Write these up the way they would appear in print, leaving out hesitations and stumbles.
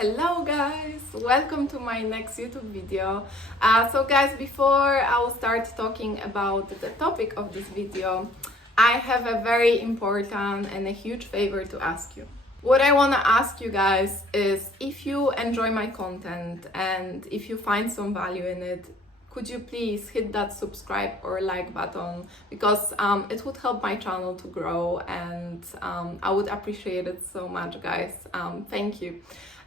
Hello guys, welcome to my next YouTube video. So guys, before I will start talking about the topic of this video, I have a very important and a huge favor to ask you. What I want to ask you guys is, if you enjoy my content and if you find some value in it, could you please hit that subscribe or like button, because it would help my channel to grow, and I would appreciate it so much, guys. Thank you.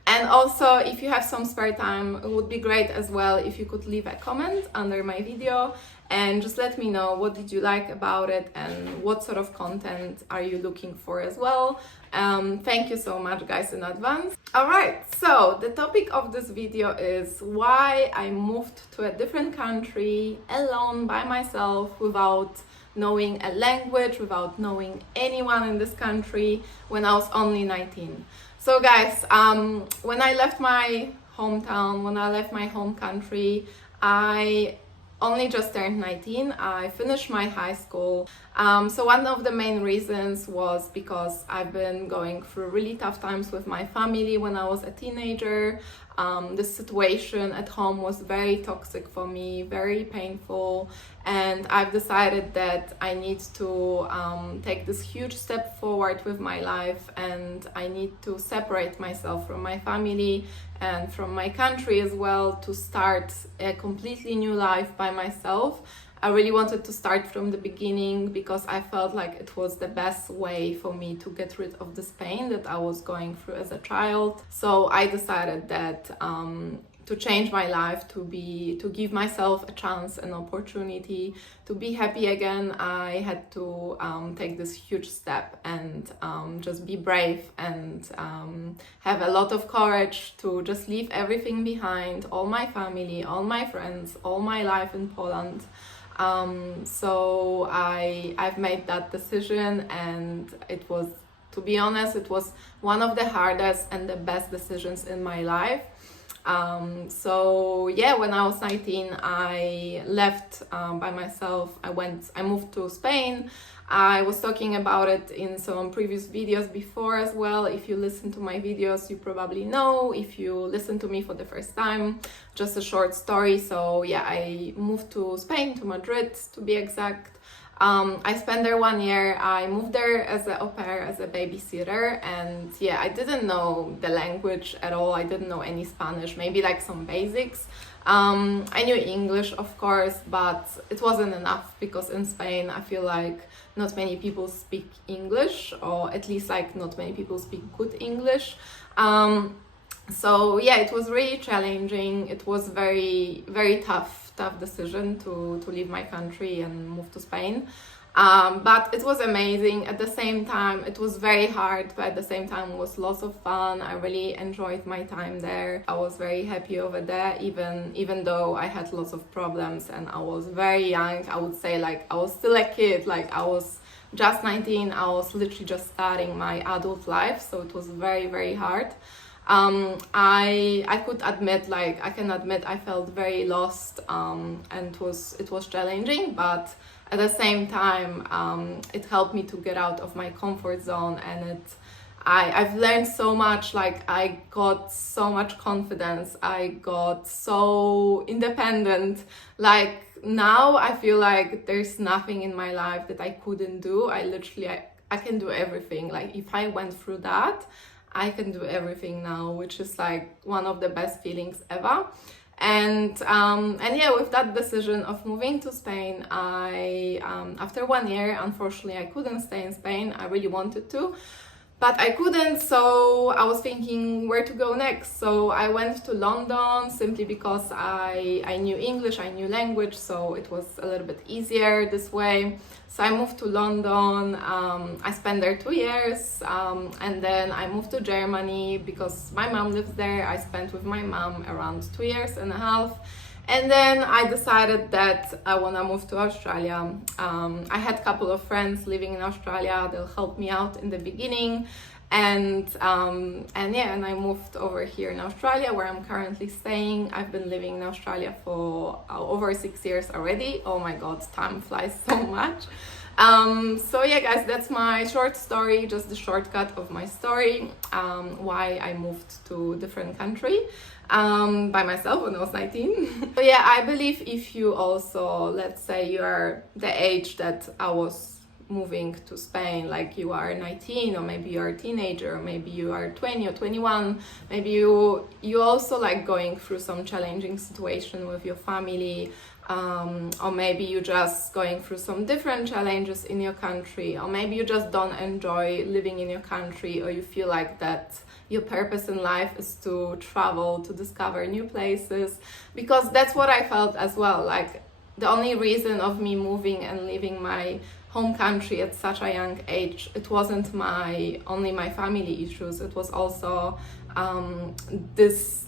And also, if you have some spare time, it would be great as well if you could leave a comment under my video and just let me know what did you like about it and what sort of content are you looking for as well. Thank you so much, guys, in advance. Alright, so the topic of this video is why I moved to a different country alone by myself without knowing a language, without knowing anyone in this country when I was only 19. So guys, when I left my hometown, when I left my home country, I only just turned 19. I finished my high school. So one of the main reasons was because I've been going through really tough times with my family when I was a teenager. The situation at home was very toxic for me, very painful, and I've decided that I need to take this huge step forward with my life, and I need to separate myself from my family and from my country as well to start a completely new life by myself. I really wanted to start from the beginning because I felt like it was the best way for me to get rid of this pain that I was going through as a child. So I decided that to change my life, to give myself a chance, an opportunity to be happy again, I had to take this huge step and just be brave and have a lot of courage to just leave everything behind, all my family, all my friends, all my life in Poland. So I've made that decision, and it was, to be honest, it was one of the hardest and the best decisions in my life. So yeah, when I was 19, I left by myself. I moved to Spain. I was talking about it in some previous videos before as well. If you listen to my videos, you probably know. If you listen to me for the first time, just a short story. So yeah, I moved to Spain, to Madrid to be exact. I spent there 1 year. I moved there as an au pair, as a babysitter, and yeah, I didn't know the language at all. I didn't know any Spanish, maybe like some basics. I knew English, of course, but it wasn't enough, because in Spain I feel like not many people speak English, or at least like not many people speak good English. So yeah, it was really challenging. It was very, very tough decision to leave my country and move to Spain. But it was amazing. At the same time, it was very hard, but at the same time, it was lots of fun. I really enjoyed my time there. I was very happy over there, even though I had lots of problems and I was very young. I would say, like, I was still a kid. Like, I was just 19. I was literally just starting my adult life, so it was very, very hard. I could admit, like, I can admit I felt very lost, and it was challenging, but at the same time, it helped me to get out of my comfort zone, and I've learned so much. Like, I got so much confidence. I got so independent. Like, now I feel like there's nothing in my life that I couldn't do. I can do everything. Like, if I went through that, I can do everything now, which is like one of the best feelings ever. And yeah, with that decision of moving to Spain, I after 1 year, unfortunately, I couldn't stay in Spain. I really wanted to, but I couldn't. So I was thinking where to go next. So I went to London simply because I knew English, I knew language, so it was a little bit easier this way. So I moved to London. I spent there 2 years, and then I moved to Germany because my mom lives there. I spent with my mom around 2.5 years. And then I decided that I want to move to Australia. I had a couple of friends living in Australia. They'll help me out in the beginning. And yeah, and I moved over here in Australia, where I'm currently staying. I've been living in Australia for over 6 years already. Oh my God, time flies so much. So yeah, guys, that's my short story, just the shortcut of my story, why I moved to a different country by myself when I was 19. So yeah, I believe if you also, let's say you are the age that I was moving to Spain, like you are 19, or maybe you are a teenager, or maybe you are 20 or 21, maybe you also like going through some challenging situation with your family, or maybe you just going through some different challenges in your country, or maybe you just don't enjoy living in your country, or you feel like that your purpose in life is to travel, to discover new places, because that's what I felt as well. Like the only reason of me moving and leaving my home country at such a young age, it wasn't only my family issues, it was also this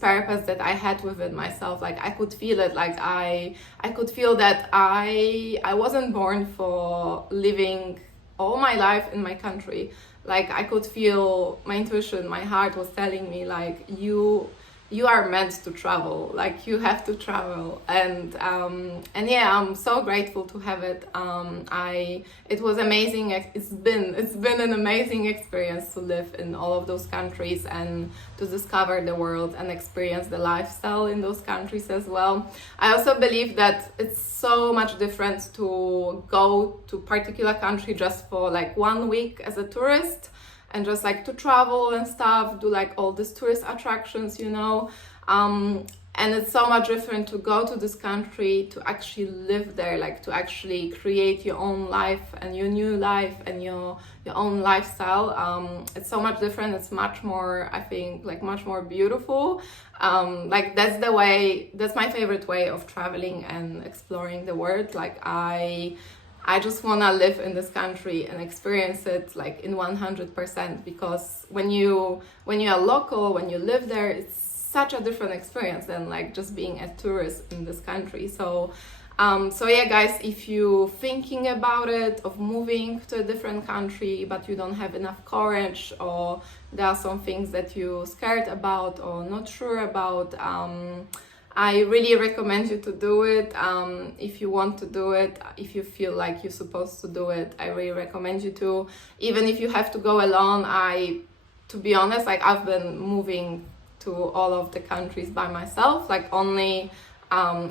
purpose that I had within myself. Like I could feel it, like I could feel that I wasn't born for living all my life in my country. Like I could feel my intuition, my heart was telling me like you are meant to travel, like you have to travel. And yeah, I'm so grateful to have it. It was amazing. It's been an amazing experience to live in all of those countries and to discover the world and experience the lifestyle in those countries as well. I also believe that it's so much different to go to particular country just for like 1 week as a tourist and just like to travel and stuff, do like all these tourist attractions, you know. And it's so much different to go to this country, to actually live there, like to actually create your own life and your new life and your own lifestyle. It's so much different. It's much more, I think, like much more beautiful. Like that's my favorite way of traveling and exploring the world. Like I just want to live in this country and experience it like in 100%, because when you are local, when you live there, it's such a different experience than like just being a tourist in this country. So yeah, guys, if you're thinking about it, of moving to a different country, but you don't have enough courage, or there are some things that you're scared about or not sure about, I really recommend you to do it. If you want to do it, if you feel like you're supposed to do it, I really recommend you to. Even if you have to go alone, to be honest, like I've been moving to all of the countries by myself. Like only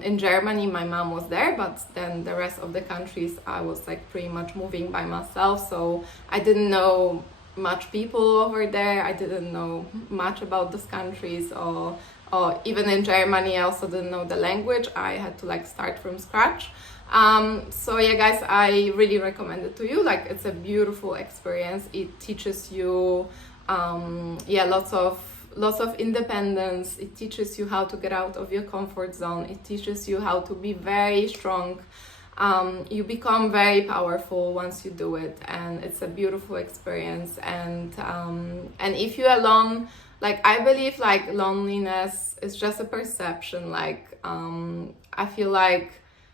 in Germany my mom was there, but then the rest of the countries I was like pretty much moving by myself. So I didn't know much people over there. I didn't know much about these countries, or even in Germany I also didn't know the language. I had to like start from scratch. So yeah, guys, I really recommend it to you. Like it's a beautiful experience. It teaches you lots of independence. It teaches you how to get out of your comfort zone. It teaches you how to be very strong. You become very powerful once you do it, and it's a beautiful experience. And if you're alone, like I believe like loneliness is just a perception. Like I feel like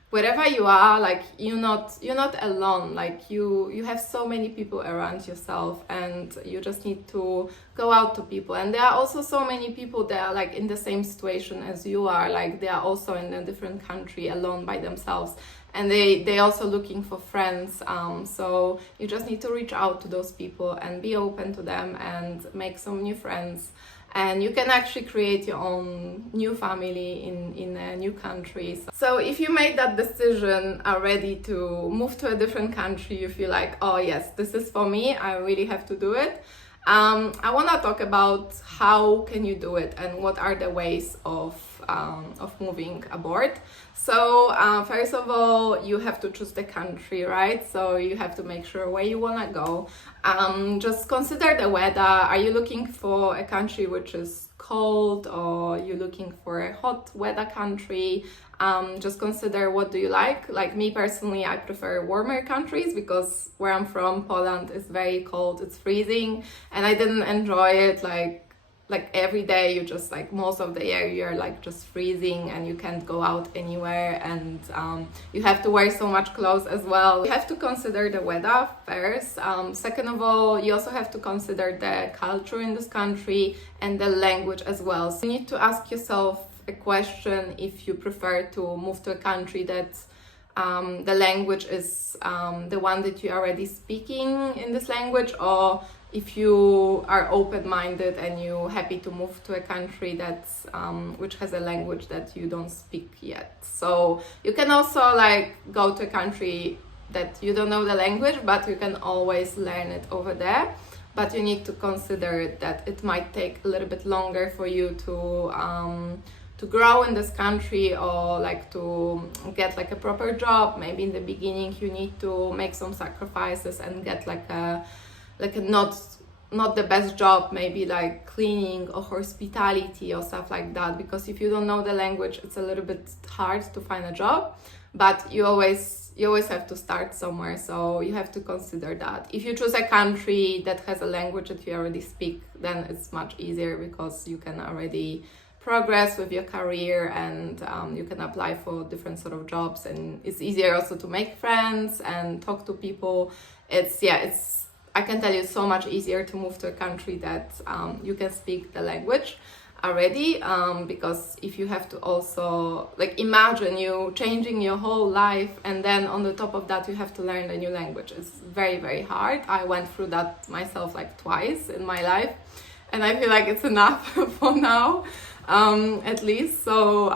wherever you are, like you're not alone. Like you have so many people around yourself, and you just need to go out to people. And there are also so many people that are like in the same situation as you are. Like they are also in a different country alone by themselves, and they also looking for friends. So you just need to reach out to those people and be open to them and make some new friends. And you can actually create your own new family in a new country. So if you made that decision already to move to a different country, you feel like, oh yes, this is for me, I really have to do it. I want to talk about how can you do it and what are the ways of moving abroad. So first of all, you have to choose the country, right? So you have to make sure where you want to go. Just consider the weather. Are you looking for a country which is cold, or you looking for a hot weather country? Just consider what do you like. Like me personally, I prefer warmer countries, because where I'm from, Poland, is very cold, it's freezing, and I didn't enjoy it. Like every day, you just like most of the year you're like just freezing and you can't go out anywhere, and you have to wear so much clothes as well. You have to consider the weather first. Second of all, you also have to consider the culture in this country and the language as well. So you need to ask yourself a question if you prefer to move to a country that's the language is the one that you're already speaking in this language, or if you are open-minded and you're happy to move to a country that's which has a language that you don't speak yet. So you can also like go to a country that you don't know the language, but you can always learn it over there. But you need to consider that it might take a little bit longer for you to grow in this country, or like to get like a proper job. Maybe in the beginning you need to make some sacrifices and get like a not the best job, maybe like cleaning or hospitality or stuff like that, because if you don't know the language, it's a little bit hard to find a job. But you always have to start somewhere, so you have to consider that. If you choose a country that has a language that you already speak, then it's much easier, because you can already progress with your career, and you can apply for different sort of jobs, and it's easier also to make friends and talk to people. I can tell you, it's so much easier to move to a country that you can speak the language already, because if you have to also, like, imagine you changing your whole life, and then on the top of that you have to learn a new language. It's very, very hard. I went through that myself like twice in my life, and I feel like it's enough for now, at least. So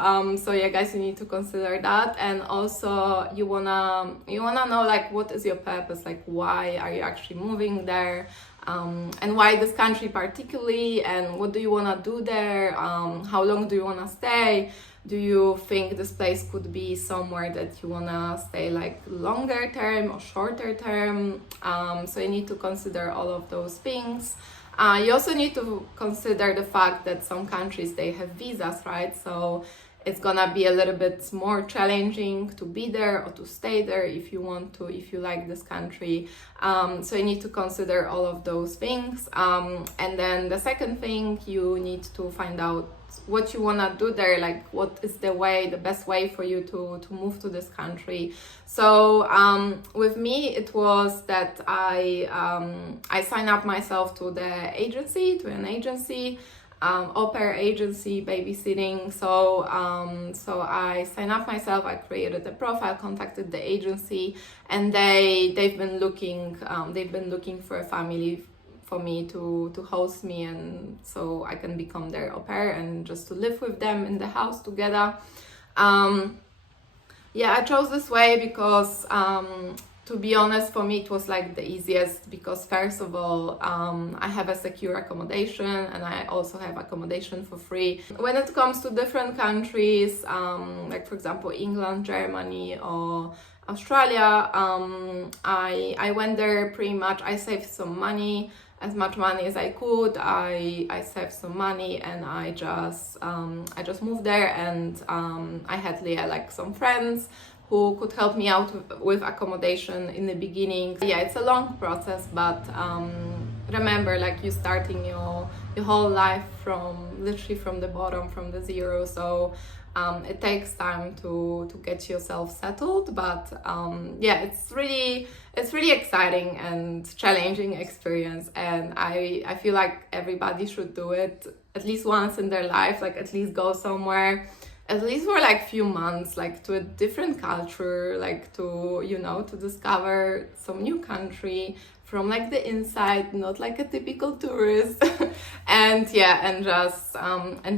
yeah, guys, you need to consider that. And also you wanna know, like, what is your purpose, like why are you actually moving there, and why this country particularly, and what do you want to do there, how long do you want to stay. Do you think this place could be somewhere that you want to stay like longer term or shorter term? So you need to consider all of those things. You also need to consider the fact that some countries, they have visas, right? So it's gonna be a little bit more challenging to be there or to stay there if you like this country. So you need to consider all of those things. And then the second thing, you need to find out what you want to do there, like what is the best way for you to move to this country. So with me, it was that I signed up myself to an agency, au pair agency, babysitting. So I signed up myself, I created a profile, contacted the agency, and they've been looking for a family for me to host me, and so I can become their au pair and just to live with them in the house together. Yeah, I chose this way because to be honest, for me it was like the easiest, because first of all, I have a secure accommodation, and I also have accommodation for free. When it comes to different countries, like for example England, Germany, or Australia, I went there pretty much. I saved some money, as much money as I could. I saved some money, and I just moved there, and I had like some friends who could help me out with accommodation in the beginning. Yeah, it's a long process, but remember, like, you're starting your whole life literally from the bottom, from the zero. So it takes time to get yourself settled, but yeah, it's really exciting and challenging experience, and I feel like everybody should do it at least once in their life, like at least go somewhere, at least for like few months, like to a different culture, like to discover some new country from like the inside, not like a typical tourist. and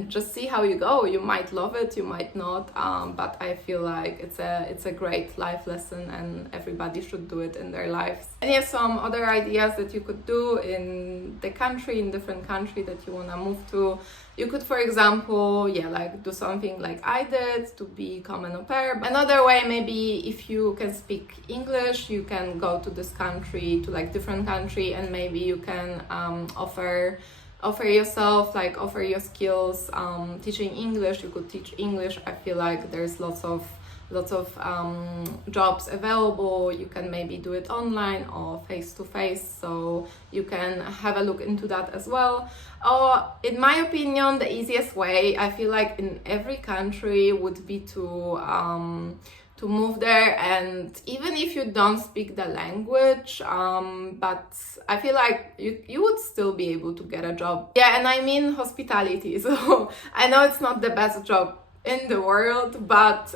just see how you go. You might love it, you might not, but I feel like it's a great life lesson, and everybody should do it in their lives. And you have some other ideas that you could do in different country that you want to move to. You could, for example, like do something like I did, to become an au pair. Another way, maybe if you can speak English, you can go to this country, to like different country, and maybe you can offer yourself, like offer your skills teaching English. You could teach English. I feel like there's lots of jobs available. You can maybe do it online or face-to-face, so you can have a look into that as well. Or in my opinion, the easiest way, I feel like in every country, would be to move there, and even if you don't speak the language, but I feel like you would still be able to get a job. Yeah, and I mean hospitality. So I know it's not the best job in the world, but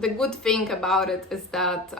the good thing about it is that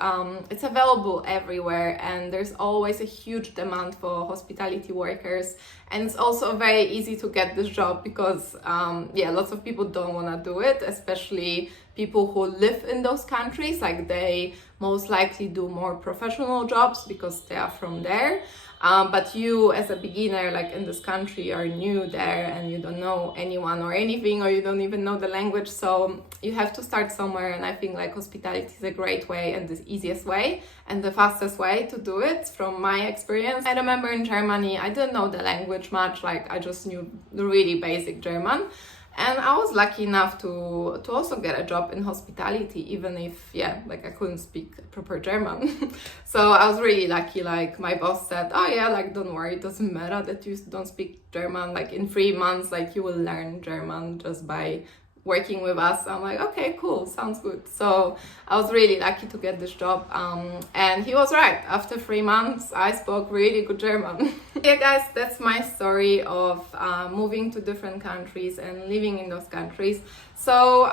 it's available everywhere, and there's always a huge demand for hospitality workers. And it's also very easy to get this job because lots of people don't want to do it, especially people who live in those countries. Like, they most likely do more professional jobs because they are from there. But you, as a beginner, like in this country, are new there and you don't know anyone or anything, or you don't even know the language, so you have to start somewhere. And I think like hospitality is a great way and the easiest way and the fastest way to do it from my experience. I remember in Germany, I didn't know the language much, like I just knew the really basic German. And I was lucky enough to also get a job in hospitality, even if, I couldn't speak proper German. So I was really lucky. Like, my boss said, oh yeah, like, don't worry, it doesn't matter that you don't speak German. Like, in 3 months, like, you will learn German just by working with us. I'm like, okay, cool, sounds good. So I was really lucky to get this job, and he was right. After 3 months I spoke really good German. Yeah guys, that's my story of moving to different countries and living in those countries. So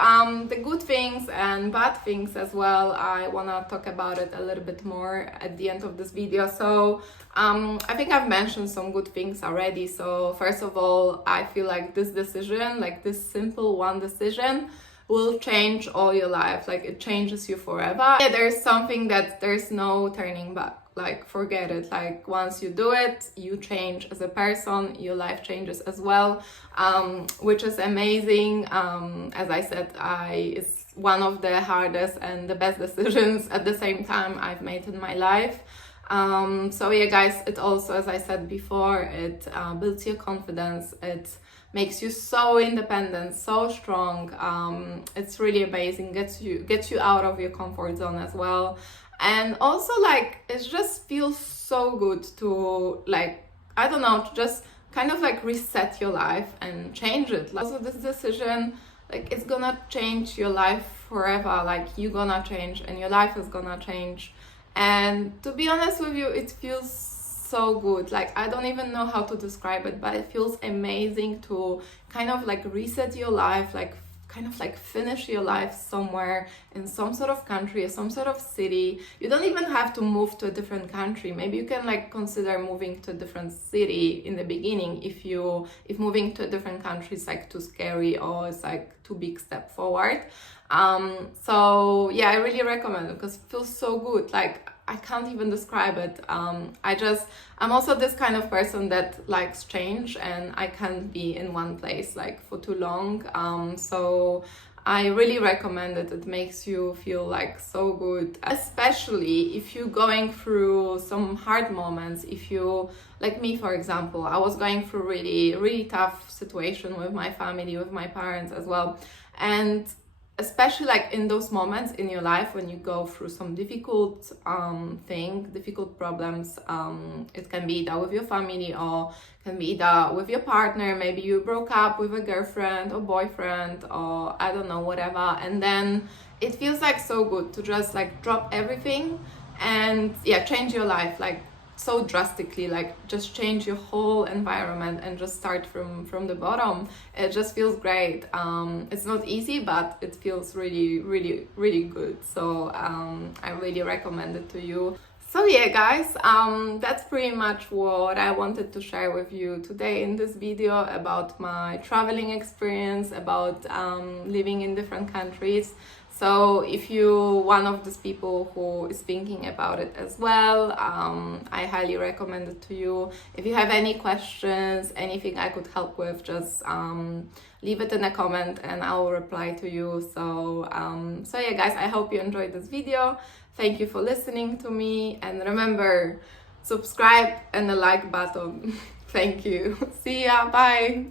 the good things and bad things as well, I want to talk about it a little bit more at the end of this video. So I think I've mentioned some good things already. So first of all, I feel like this decision, like this simple one decision, will change all your life. Like, it changes you forever. Yeah, there's something that there's no turning back. Like, forget it. Like, once you do it, you change as a person, your life changes as well, which is amazing. As I said, it's one of the hardest and the best decisions at the same time I've made in my life. So yeah guys, it also, as I said before, it builds your confidence. It makes you so independent, so strong. It's really amazing, gets you out of your comfort zone as well. And also, like, it just feels so good to, like, I don't know, to just kind of like reset your life and change it. Like, also this decision, like, it's gonna change your life forever. Like, you're gonna change and your life is gonna change. And to be honest with you, it feels so good. Like, I don't even know how to describe it, but it feels amazing to kind of like reset your life, like kind of like finish your life somewhere in some sort of country or some sort of city. You don't even have to move to a different country. Maybe you can like consider moving to a different city in the beginning if moving to a different country is like too scary or it's like too big step forward. So yeah, I really recommend it because it feels so good. Like, I can't even describe it. I'm also this kind of person that likes change, and I can't be in one place like for too long. So I really recommend it. It makes you feel like so good, especially if you're going through some hard moments. If you, like me, for example, I was going through really tough situation with my family, with my parents as well. And especially like in those moments in your life when you go through some difficult difficult problems, it can be either with your family or can be either with your partner. Maybe you broke up with a girlfriend or boyfriend or I don't know, whatever, and then it feels like so good to just like drop everything and change your life like so drastically, like just change your whole environment and just start from the bottom. It just feels great. It's not easy, but it feels really good. So I really recommend it to you. So yeah guys, that's pretty much what I wanted to share with you today in this video about my traveling experience, about living in different countries. So if you're one of these people who is thinking about it as well, I highly recommend it to you. If you have any questions, anything I could help with, just leave it in a comment and I will reply to you. So yeah guys, I hope you enjoyed this video. Thank you for listening to me, and remember, subscribe and the like button. Thank you. See ya, bye.